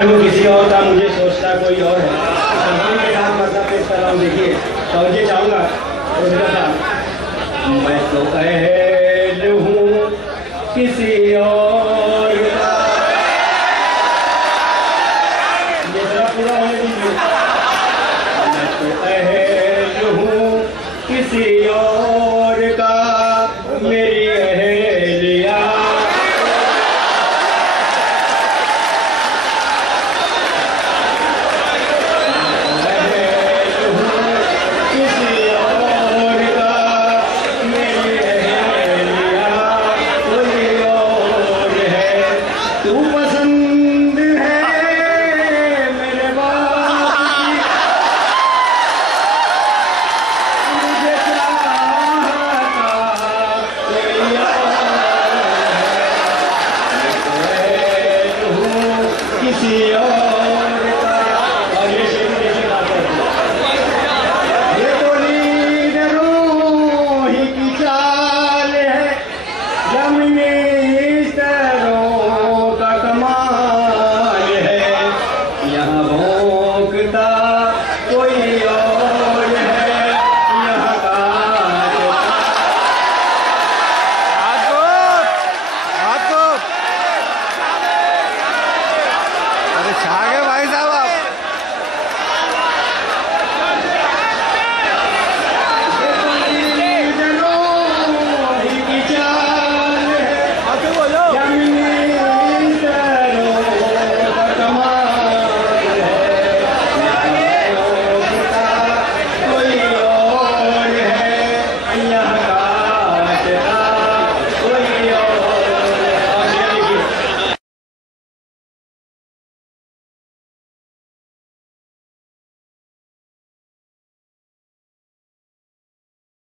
किसी और का मुझे सोचता कोई और है। सभी के साथ मतलब पेश कर रहा हूँ। देखिए तवज्जो चाहूँगा मैं तो अहल हूँ किसी और का। ये जरा पूरा होने दीजिए। मैं तो अहल हूँ किसी और का, मेरी अहलिया किसी